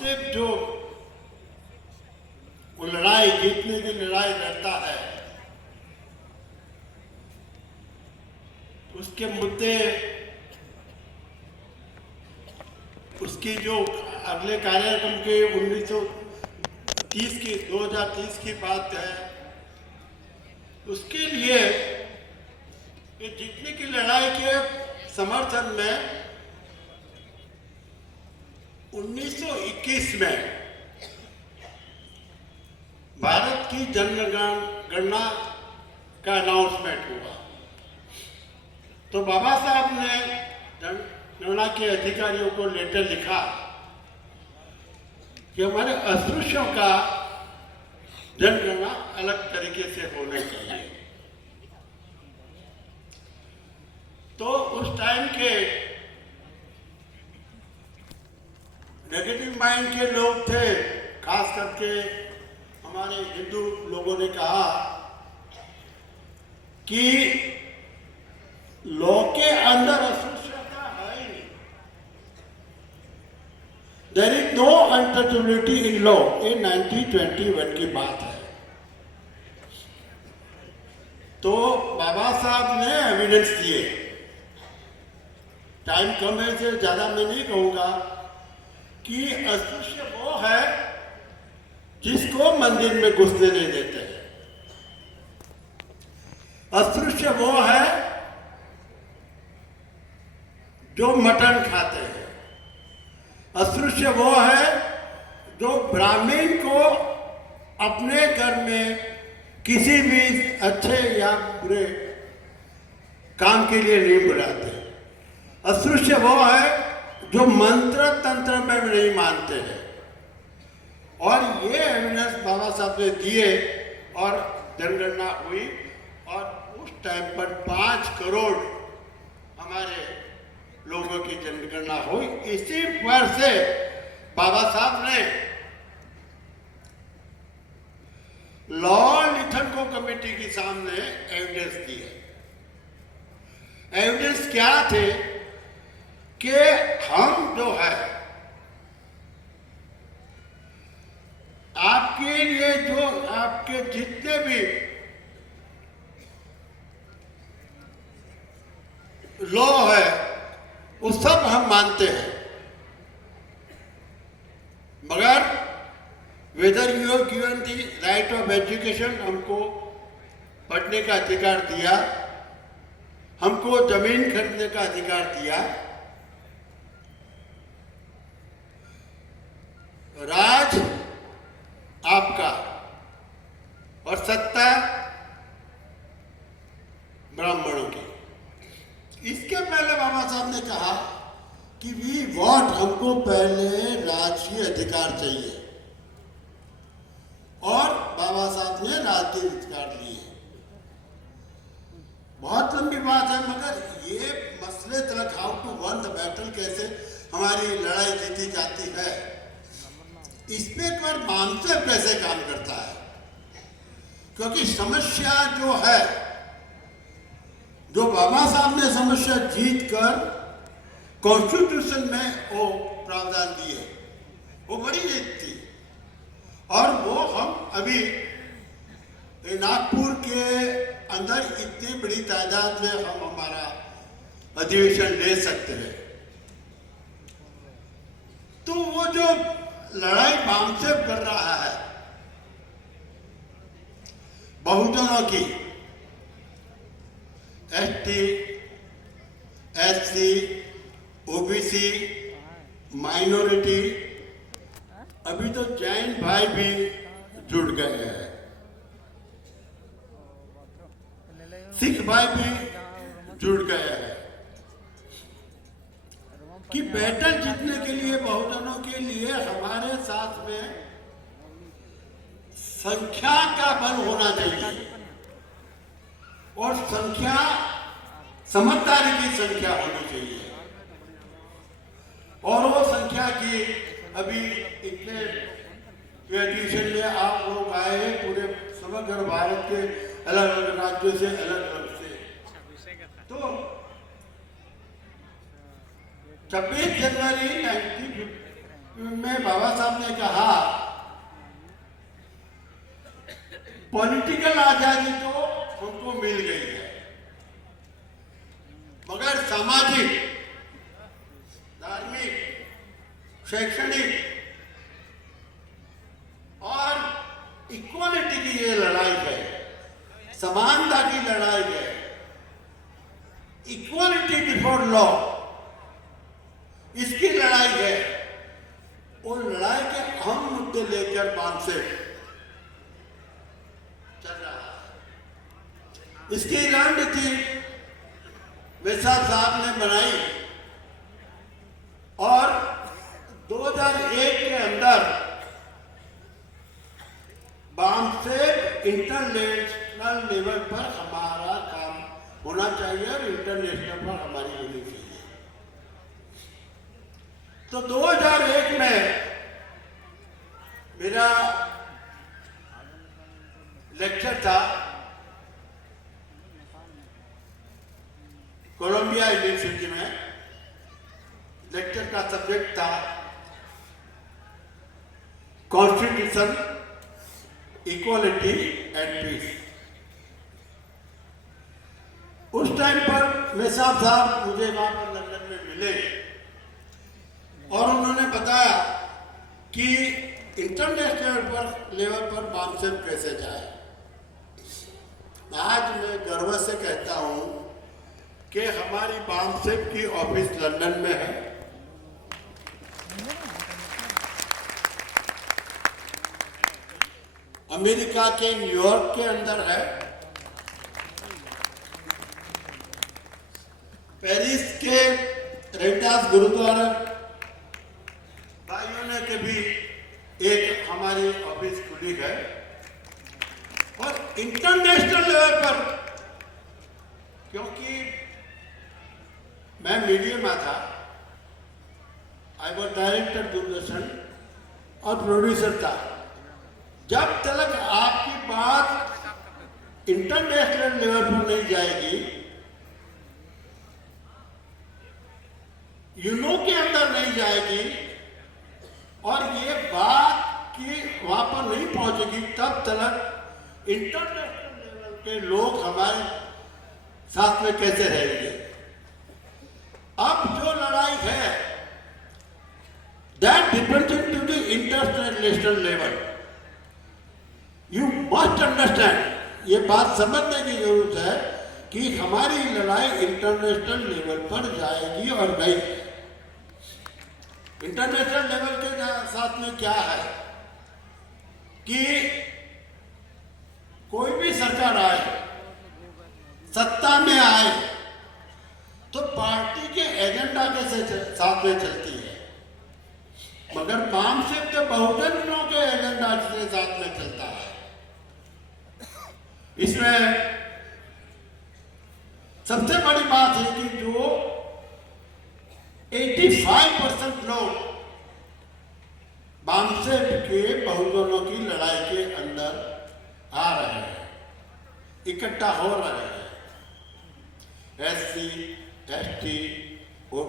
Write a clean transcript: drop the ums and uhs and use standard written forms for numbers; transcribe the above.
हमसे जो वो लड़ाई जीतने की लड़ाई लड़ता है, उसके मुद्दे, उसकी जो अगले कार्यक्रम के 2030 की बात है, उसके लिए ये जीतने की लड़ाई के समर्थन में 1921 में भारत की जनगणना का अनाउंसमेंट हुआ। तो बाबा साहब ने जनगणना के अधिकारियों को लेटर लिखा कि हमारे अस्पृश्यों का जनगणना अलग तरीके से होना चाहिए। तो उस टाइम के नेगेटिव माइंड के लोग थे, खास करके हमारे हिंदू लोगों ने कहा कि लॉ के अंदर अस्पृश्यता है ही नहीं, there is no untouchability in law. ये 1921 की बात है। तो बाबा साहब ने एविडेंस दिए। टाइम कम है से ज्यादा मैं नहीं कहूंगा कि अस्पृश्य वो है जिसको मंदिर में घुसने नहीं देते हैं। अस्पृश्य वो है जो मटन खाते हैं। अस्पृश्य वो है जो ब्राह्मण को अपने घर में किसी भी अच्छे या बुरे काम के लिए नहीं बुलाते। अस्पृश्य वो है जो मंत्र तंत्र में भी नहीं मानते हैं। और ये एविडेंस बाबा साहब ने दिए और जनगणना हुई और उस टाइम पर 5 करोड़ हमारे लोगों की जनगणना हुई। इसी पर से बाबा साहब ने लॉ लिथनको कमेटी के सामने एविडेंस दिए। एविडेंस क्या थे कि हम जो है आपके लिए जो आपके जितने भी लॉ है वो सब हम मानते हैं, मगर whether you have given the right of education, हमको पढ़ने का अधिकार दिया, हमको जमीन खरीदने का अधिकार दिया, राज आपका और सत्ता ब्राह्मणों की। इसके पहले बाबा साहब ने कहा कि वी वांट, हमको पहले राजकीय अधिकार चाहिए, और बाबा साहब ने राजकीय अधिकार लिए। बहुत लंबी बात है, मगर ये मसले तक how to won the battle, कैसे हमारी लड़ाई जीती जाती है, इस पे एक बार मानसिक कैसे काम करता है। क्योंकि समस्या जो है, जो बाबा साहब ने समस्या जीत कर कॉन्स्टिट्यूशन में वो प्रावधान दिए, वो बड़ी जीत थी। और वो हम अभी नागपुर के अंदर इतनी बड़ी तादाद में हम हमारा अधिवेशन ले सकते हैं। तो वो जो लड़ाई बामसेब कर रहा है बहुजनों की, एसटी, एससी, ओबीसी, माइनॉरिटी, अभी तो जैन भाई भी जुड़ गए हैं, सिख भाई भी जुड़ गए हैं, कि बैटल जीतने के लिए बहुजनों के लिए हमारे साथ में संख्या का बल होना चाहिए, और संख्या समझदारी की संख्या होनी चाहिए। और वो संख्या की अभी इतने एजुकेशन में आप लोग आए हैं पूरे समग्र भारत के अलग अलग राज्यों से, अलग अलग से। तो 26 जनवरी में बाबा साहब ने कहा पॉलिटिकल आजादी तो हमको मिल गई है, मगर सामाजिक, धार्मिक, शैक्षणिक और इक्वालिटी की ये लड़ाई है, समानता की लड़ाई है, इक्वालिटी बिफोर लॉ, इसकी लड़ाई है। वो लड़ाई के अहम मुद्दे लेकर बामसेफ चल रहा है। इसकी रणनीति मेसाब साहब ने बनाई और 2001 के अंदर बामसेफ इंटरनेशनल लेवल पर हमारा काम होना चाहिए और इंटरनेशनल पर हमारी होनी चाहिए। तो 2001 में मेरा लेक्चर था कोलंबिया यूनिवर्सिटी में। लेक्चर का सब्जेक्ट था कॉन्स्टिट्यूशन, इक्वालिटी एंड पीस। उस टाइम पर मेसाब साहब मुझे वहां पर लंदन में मिले और उन्होंने बताया कि इंटरनेशनल पर लेवल पर बामसेफ कैसे जाए। आज मैं गर्व से कहता हूं कि हमारी बामसेफ की ऑफिस लंदन में है। अमेरिका के न्यूयॉर्क के अंदर है, पेरिस के रेडास गुरुद्वारा भाइयों ने के भी एक हमारी ऑफिस खुली है। और इंटरनेशनल लेवल पर, क्योंकि मैं मीडिया में था, आई वॉज डायरेक्टर दूरदर्शन और प्रोड्यूसर था। जब तक आपकी बात इंटरनेशनल लेवल पर नहीं जाएगी, यूनो के अंदर नहीं जाएगी और ये बात कि वहां पर नहीं पहुंचेगी, तब तक इंटरनेशनल लेवल के लोग हमारे साथ में कैसे रहेंगे। अब जो लड़ाई है that depends to the international level. You must understand, ये बात समझने की जरूरत है कि हमारी लड़ाई इंटरनेशनल लेवल पर जाएगी और नहीं। इंटरनेशनल लेवल के साथ में क्या है कि कोई भी सरकार आए, सत्ता में आए, तो पार्टी के एजेंडा के साथ में चलती है, मगर बामसेफ तो बहुजनों के एजेंडा के साथ में चलता है। इसमें सबसे बड़ी बात है कि जो 85% लोग बामसेफ के बहुजनों की लड़ाई के अंदर आ रहे हैं, इकट्ठा हो रहे हैं। SC, ST,